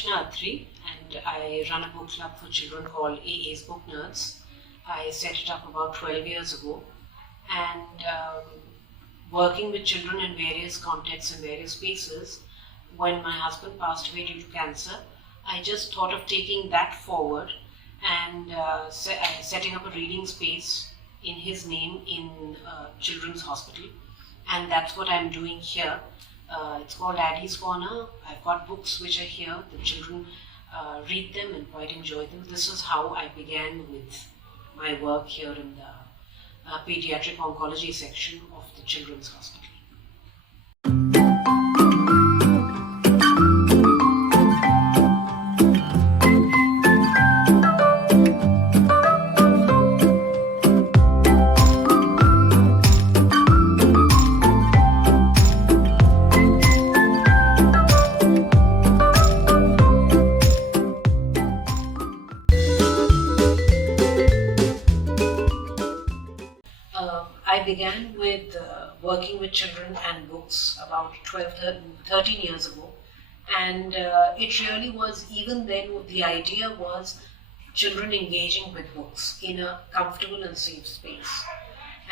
Archana Atri, and I run a book club for children called AA's Book Nerds. I set it up about 12 years ago, and working with children in various contexts and various spaces. When my husband passed away due to cancer, I just thought of taking that forward and setting up a reading space in his name in Children's Hospital, and that's what I'm doing here. It's called Addie's Corner. I've got books which are here. The children read them and quite enjoy them. This is how I began with my work here in the pediatric oncology section of the Children's Hospital. I began with working with children and books about 13 years ago, and it really was, even then the idea was children engaging with books in a comfortable and safe space.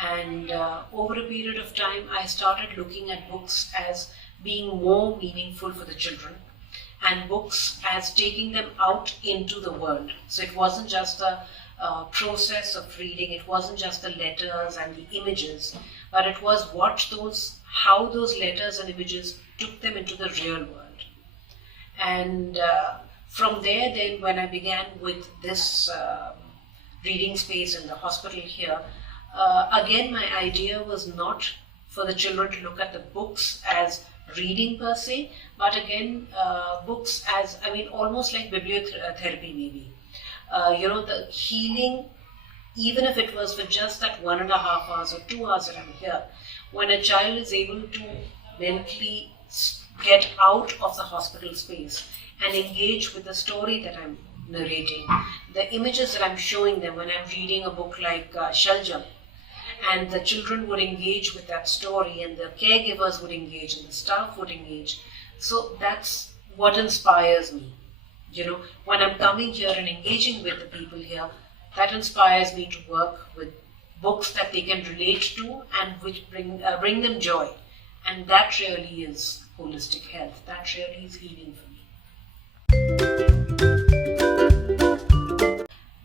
And over a period of time I started looking at books as being more meaningful for the children, and books as taking them out into the world. So it wasn't just a process of reading, it wasn't just the letters and the images, but it was how those letters and images took them into the real world. And from there then, when I began with this reading space in the hospital here, again my idea was not for the children to look at the books as reading per se, but again books as, almost like bibliotherapy maybe. The healing, even if it was for just that 1.5 hours or 2 hours that I'm here, when a child is able to mentally get out of the hospital space and engage with the story that I'm narrating, the images that I'm showing them when I'm reading a book like Shaljam, and the children would engage with that story, and the caregivers would engage, and the staff would engage. So that's what inspires me. When I'm coming here and engaging with the people here, that inspires me to work with books that they can relate to and which bring them joy. And that really is holistic health. That really is healing for me.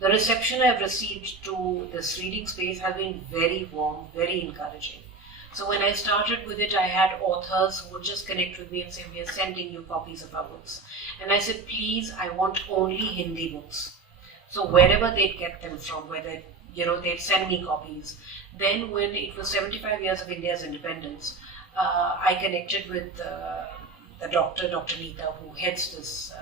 The reception I've received to this reading space has been very warm, very encouraging. So when I started with it, I had authors who would just connect with me and say, we are sending you copies of our books. And I said, please, I want only Hindi books. So wherever they'd get them from, whether, they'd send me copies. Then when it was 75 years of India's independence, I connected with the doctor, Dr. Neeta, who heads this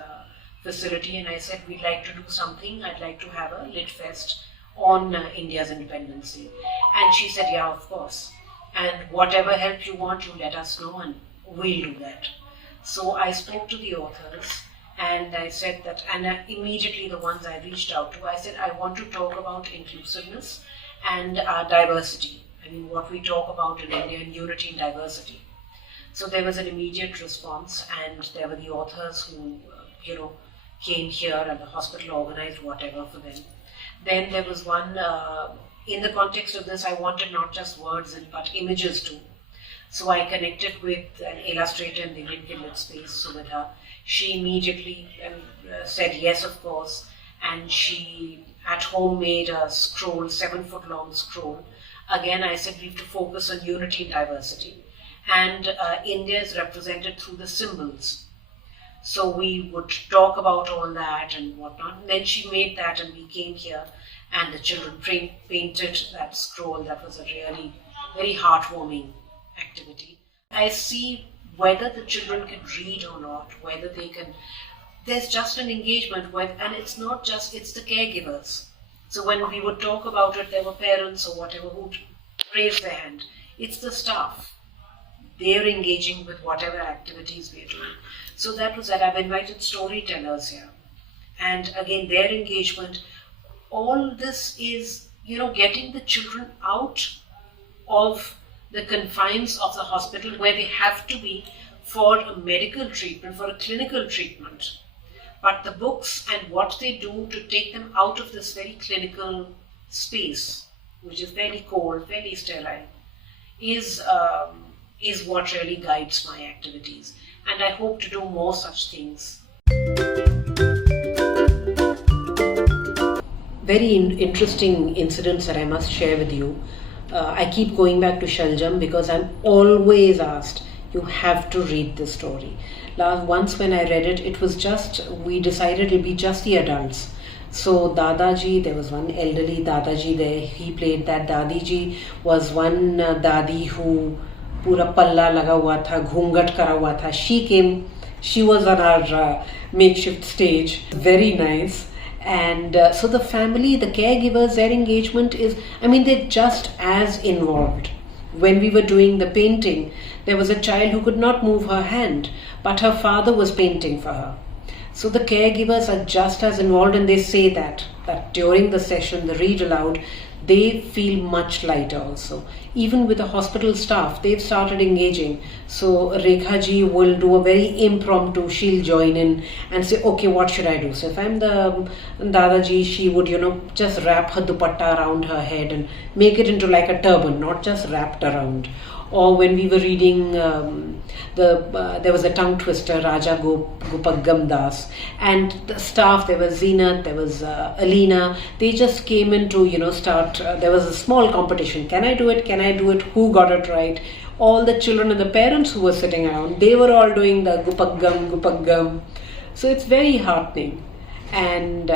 facility, and I said, we'd like to do something. I'd like to have a lit fest on India's independence day. And she said, yeah, of course. And whatever help you want, you let us know and we'll do that. So I spoke to the authors and I said that, and immediately the ones I reached out to, I said, I want to talk about inclusiveness and diversity. What we talk about in India, and unity and diversity. So there was an immediate response, and there were the authors who, came here, and the hospital organized whatever for them. Then there was one, in the context of this, I wanted not just words but images too. So I connected with an illustrator in the Indian Kindred space, Sumita. She immediately said yes, of course, and she at home made a scroll, 7-foot long scroll. Again, I said we have to focus on unity and diversity. And India is represented through the symbols. So we would talk about all that and whatnot. And then she made that, and we came here, and the children painted that scroll. That was a really very heartwarming activity. I see whether the children can read or not, whether they can, there's just an engagement with, and it's not just, it's the caregivers. So when we would talk about it, there were parents or whatever who would raise their hand. It's the staff. They're engaging with whatever activities we're doing. So that was that. I've invited storytellers here. And again, their engagement, all this is, getting the children out of the confines of the hospital where they have to be for a medical treatment, for a clinical treatment. But the books and what they do to take them out of this very clinical space, which is very cold, very sterile, is what really guides my activities. And I hope to do more such things. Very interesting incidents that I must share with you. I keep going back to Shaljam because I'm always asked, you have to read this story. Once when I read it, it was just, we decided it'll be just the adults. So Dadaji, there was one elderly Dadaji there, he played that. Dadiji was one Dadi who pura palla laga hua tha, ghungat kara hua tha. She came, she was on our makeshift stage, very nice. And so the family, the caregivers, their engagement is, they're just as involved. When we were doing the painting, there was a child who could not move her hand, but her father was painting for her. So the caregivers are just as involved, and they say that during the session, the read aloud, they feel much lighter also. Even with the hospital staff, they've started engaging. So Rekha ji will do a very impromptu, she'll join in and say, okay, what should I do? So if I'm the Dadaji, she would, just wrap her dupatta around her head and make it into like a turban, not just wrapped around. Or when we were reading, there was a tongue twister, Raja Gopaggam Das, and the staff, there was Zeenat, there was Alina, they just came in to, start, there was a small competition. Can I do it? Can I do it? Who got it right? All the children and the parents who were sitting around, they were all doing the Gopaggam. So it's very heartening. And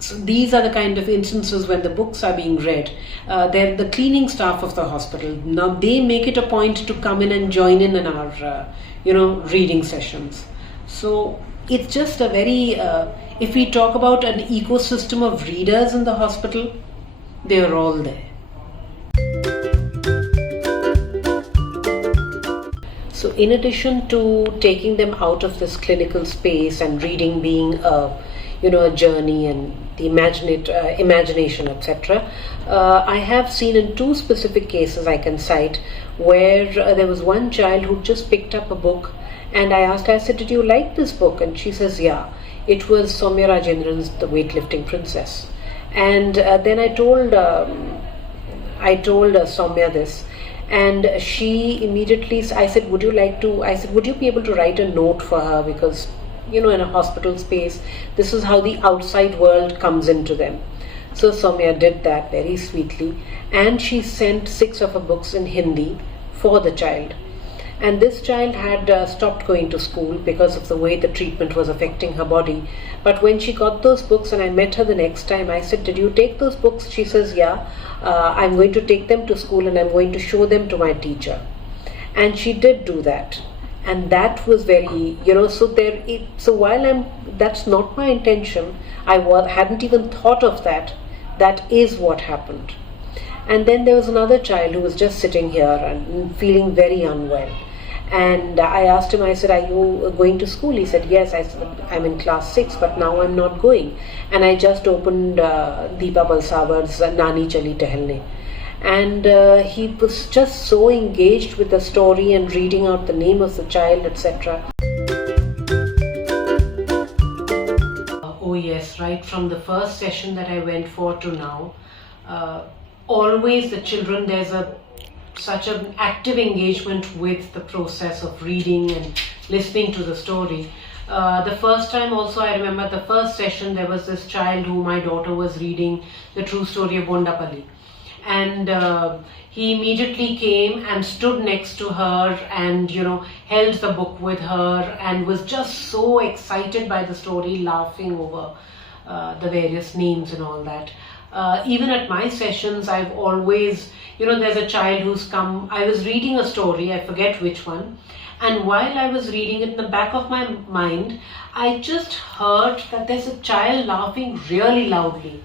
so these are the kind of instances when the books are being read. They're the cleaning staff of the hospital. Now they make it a point to come in and join in our, reading sessions. So it's just a very, if we talk about an ecosystem of readers in the hospital, they're all there. So in addition to taking them out of this clinical space and reading being a journey and the imagination, etc. I have seen in two specific cases I can cite where there was one child who just picked up a book, and I said, did you like this book? And she says, yeah. It was Soumya Rajendran's The Weightlifting Princess. And then I told Soumya this, and she immediately, I said, would you be able to write a note for her, because in a hospital space, this is how the outside world comes into them. So Soumya did that very sweetly, and she sent 6 of her books in Hindi for the child. And this child had stopped going to school because of the way the treatment was affecting her body. But when she got those books and I met her the next time, I said, did you take those books? She says, yeah, I'm going to take them to school and I'm going to show them to my teacher. And she did do that. And that was very, so while that's not my intention, I hadn't even thought of that. That is what happened. And then there was another child who was just sitting here and feeling very unwell. And I asked him, I said, are you going to school? He said, yes. I said, I'm in class 6, but now I'm not going. And I just opened Deepa Balsavar's Nani Chali Tehalne. And he was just so engaged with the story and reading out the name of the child, etc. Oh yes, right from the first session that I went for to now, always the children, there's such an active engagement with the process of reading and listening to the story. The first time also, I remember the first session, there was this child who my daughter was reading the true story of Bondapalli. And he immediately came and stood next to her and, held the book with her and was just so excited by the story, laughing over the various names and all that. Even at my sessions, I've always, there's a child who's come, I was reading a story, I forget which one, and while I was reading it, in the back of my mind, I just heard that there's a child laughing really loudly.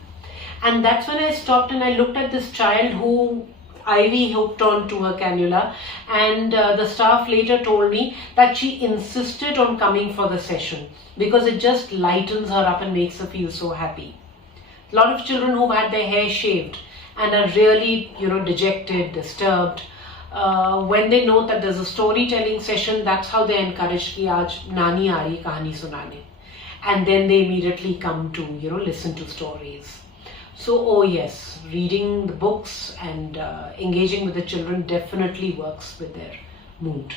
And that's when I stopped and I looked at this child who Ivy hooked on to her cannula, and the staff later told me that she insisted on coming for the session because it just lightens her up and makes her feel so happy. A lot of children who've had their hair shaved and are really, dejected, disturbed, when they know that there's a storytelling session, that's how they're encouraged ki aaj nani aa rahi kahani sunane. and then they immediately come to, listen to stories. So, oh yes, reading the books and engaging with the children definitely works with their mood.